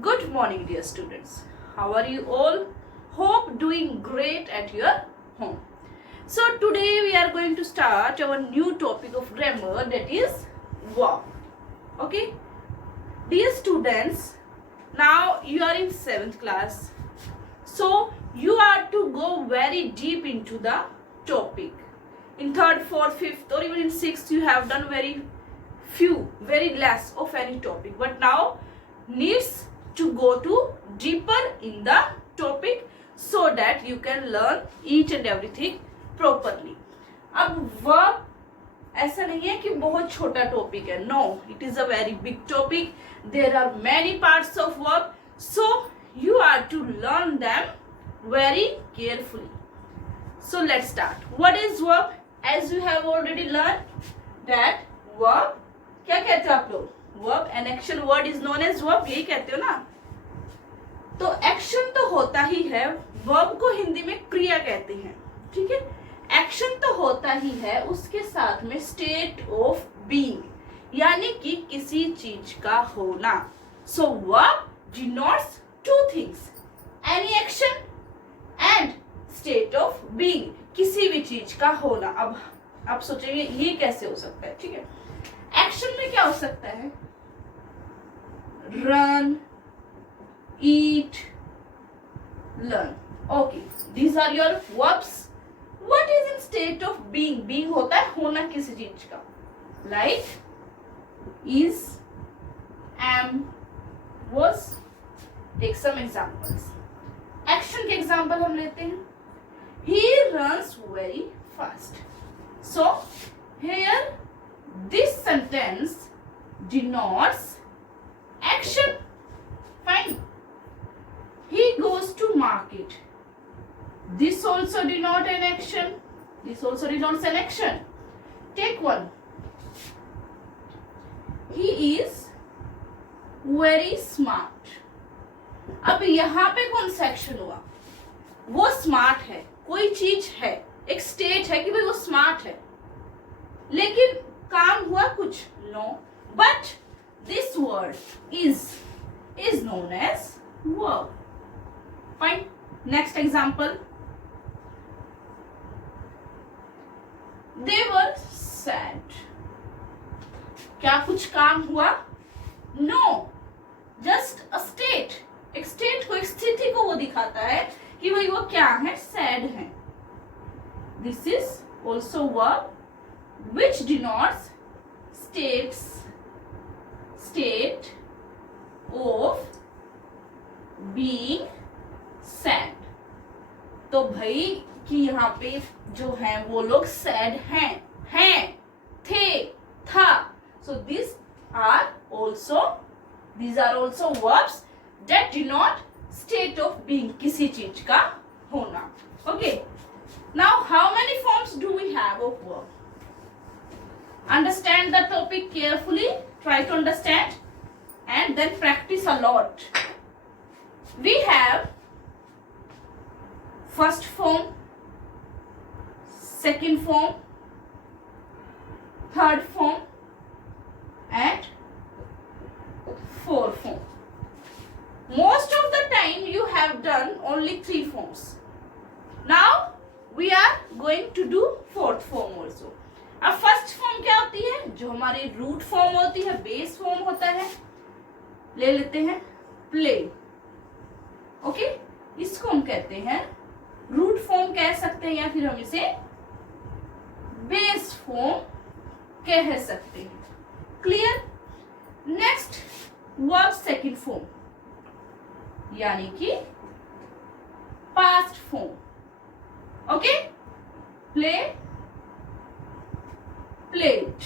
Good morning, dear students. How are you all? Hope doing great at your home. So today we are going to start our new topic of grammar, that is verb. Okay, dear students, now you are in 7th class. So you are to go very deep into the topic. In 3rd, 4th, 5th or even in 6th you have done very less of any topic. But now needs to go to deeper in the topic so that you can learn each and everything properly. अब verb ऐसा नहीं है कि बहुत छोटा topic है. No, it is a very big topic. There are many parts of verb, so you are to learn them very carefully. So let's start. What is verb? As you have already learned that verb क्या कहते हो आप लोग? Verb an action word is known as verb, यही कहते हो ना. तो एक्शन तो होता ही है, वर्ब को हिंदी में क्रिया कहते हैं. ठीक है, एक्शन तो होता ही है, उसके साथ में स्टेट ऑफ बीइंग यानी कि किसी चीज का होना. So verb denotes two things, any action and state of being, किसी भी चीज का होना. अब आप सोचेंगे ये कैसे हो सकता है. ठीक है, एक्शन में क्या हो सकता है? Run, eat, learn. Okay, these are your verbs. What is in state of being? Being होता है होना किसी चीज का. Like is, am, was. Take some examples. Action के एग्जांपल हम लेते हैं. He runs very fast. So here this sentence denotes action. Fine. He goes to market. This also denotes an action. This also denotes an action. Take one. He is very smart. अब यहाँ पे कौन सा action हुआ? वो smart है, कोई चीज है, एक स्टेट है कि भाई वो स्मार्ट है, लेकिन काम हुआ कुछ? No. But this word is known as verb. Fine. Next example. They were sad. क्या कुछ काम हुआ? नो. Just a state. एक स्टेट को, एक स्थिति को वो दिखाता है कि भाई वो क्या है, सैड है. This is also verb which denotes state of being sad. तो भाई कि यहाँ पे जो है वो लोग सैड हैं, थे, था. So these are also verbs that denote state of being, किसी चीज का होना. Okay. Now how many forms do we have of verb? Understand the topic carefully, try to understand and then practice a lot. We have first form, second form, third form and fourth form. Most of the time you have done only 3 forms. Now we are going to do fourth form also. अब first form क्या होती है? जो हमारी root form होती है, base form होता है. ले लेते हैं प्ले. ओके, इसको हम कहते हैं रूट फॉर्म कह सकते हैं, या फिर हम इसे बेस फॉर्म कह सकते हैं. Clear. Next verb second form यानी कि past form. Okay, play, played.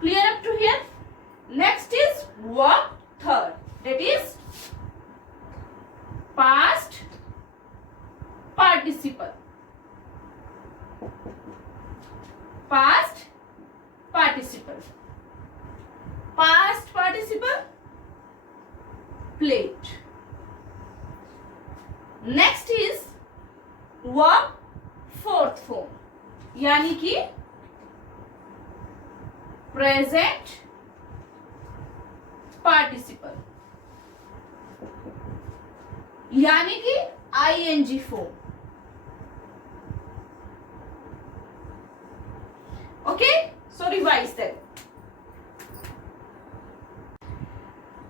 Clear up to here? Next is verb third, that is past participle. Past participle. Past participle, played. Next is verb fourth form यानी कि present participle. यानी कि ing form. Okay, so revise that.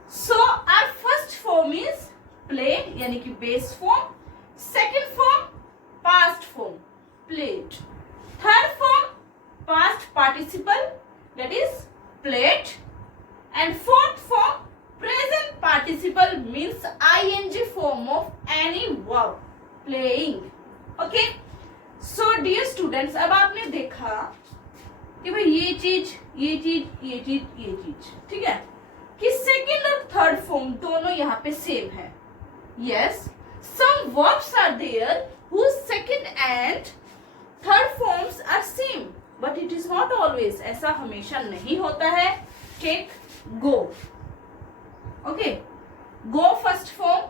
So our first form is play यानी कि base form. Second form past form played. Third form past participle that is played. And fourth form present participle means ing form of any verb playing. Okay, so dear students, अब आपने देखा कि भाई ये चीज ये चीज ये चीज ये चीज, ठीक है, कि सेकेंड और थर्ड फॉर्म दोनों यहाँ पे सेम है. Yes, some verbs are there whose second and third forms are same, but it is not always. ऐसा हमेशा नहीं होता है. Take go. Okay, go first form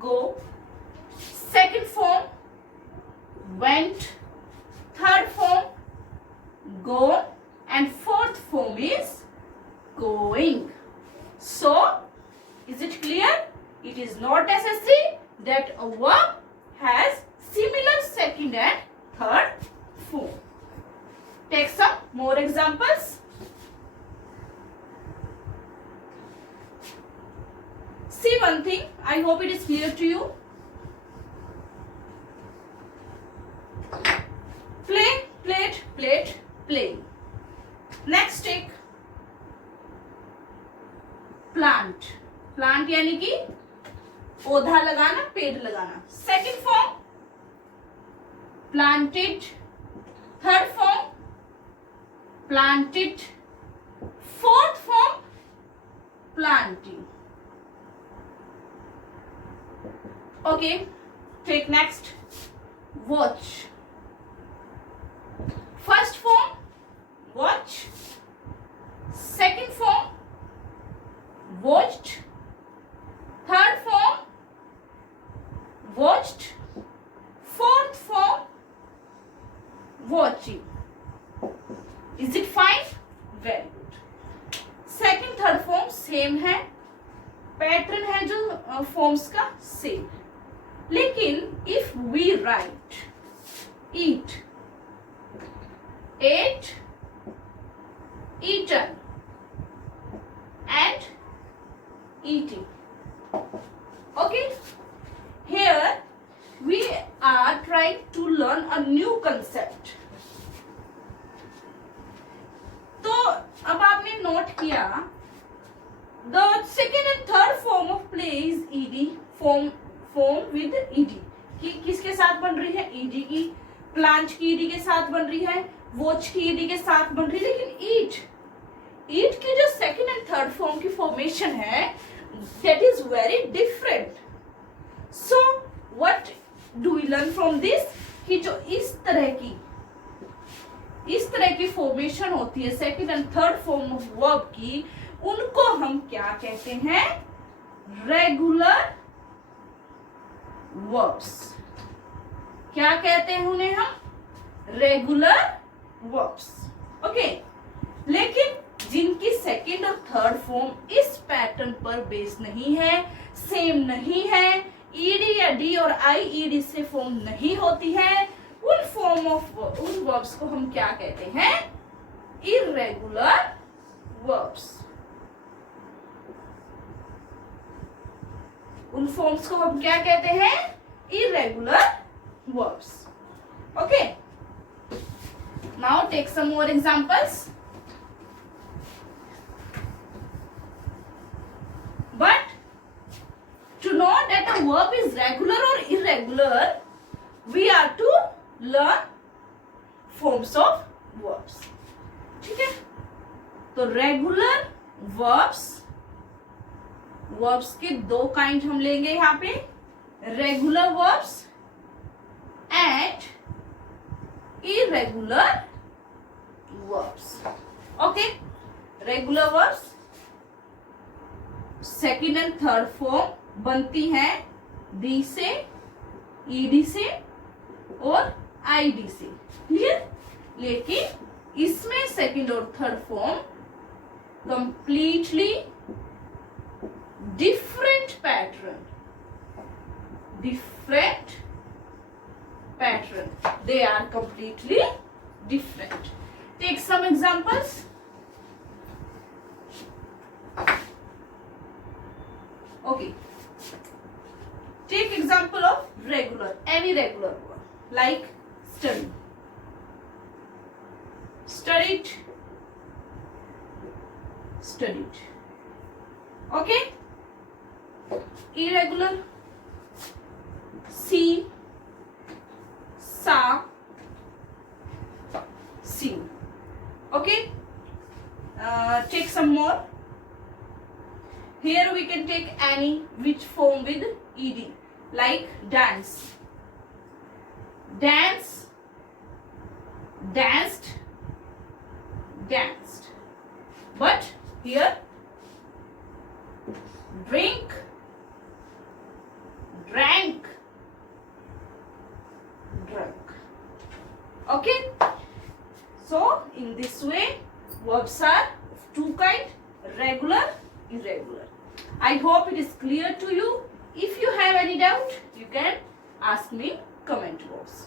go, second form went, third form go, and fourth form is going. So is it clear? It is not necessary that a verb has similar second and third form. Take some more examples. See one thing, I hope it is clear to you. Play, played, played, playing. Next take plant. Plant यानी कि पौधा लगाना, पेड़ लगाना. Second form planted. Third form planted. Fourth form planting. Okay, take next watch. First form watch, second form watched, third form watched, fourth form watching. Is it fine? Very good. Second third form same है, pattern है जो forms का same है, लेकिन if we write eat, ate, eaten and eating. Okay, here we are trying to learn a new concept. तो अब आपने note किया the second and third form of play is ed, form with ed. कि किसके साथ बन रही है? ed की. प्लांट की ed के साथ बन रही है, वॉच की ed के साथ बन रही है, लेकिन ईट की जो सेकेंड एंड थर्ड फॉर्म की फॉर्मेशन है that is very different. So what do we learn from this? कि जो इस तरह की फॉर्मेशन होती है second and third form of verb की, उनको हम क्या कहते हैं? Regular verbs. क्या कहते हैं उन्हें हम? Regular verbs. ओके, लेकिन जिनकी सेकेंड और थर्ड फॉर्म इस पैटर्न पर बेस नहीं है, सेम नहीं है, ईडी या डी और आईईडी से फॉर्म नहीं होती है, उन वर्ब्स को हम क्या कहते हैं? Irregular verbs. उन फॉर्म्स को हम क्या कहते हैं? Irregular verbs. Okay, now take some more examples. But to know that a verb is regular or irregular, we are to learn forms of verbs. ठीक है? तो रेगुलर वर्ब्स के दो काइंड हम लेंगे यहाँ पे, regular verbs and irregular verbs. Okay, regular verbs second and third form बनती हैं डी से, ईडी से और आईडी से. क्लियर? लेकिन इसमें सेकेंड और third form completely different pattern, different pattern. They are completely different. Take some examples. Okay. Take example of regular, any regular word, like study. Studied, studied. Okay. Irregular, see, saw, seen. Okay. Take some more. Here we can take any which form with ed, like dance. Dance, danced, danced. But here drink, drank, drunk. Okay. So in this way verbs are of two kinds, regular, irregular. I hope it is clear to you. If you have any doubt, you can ask me comment box.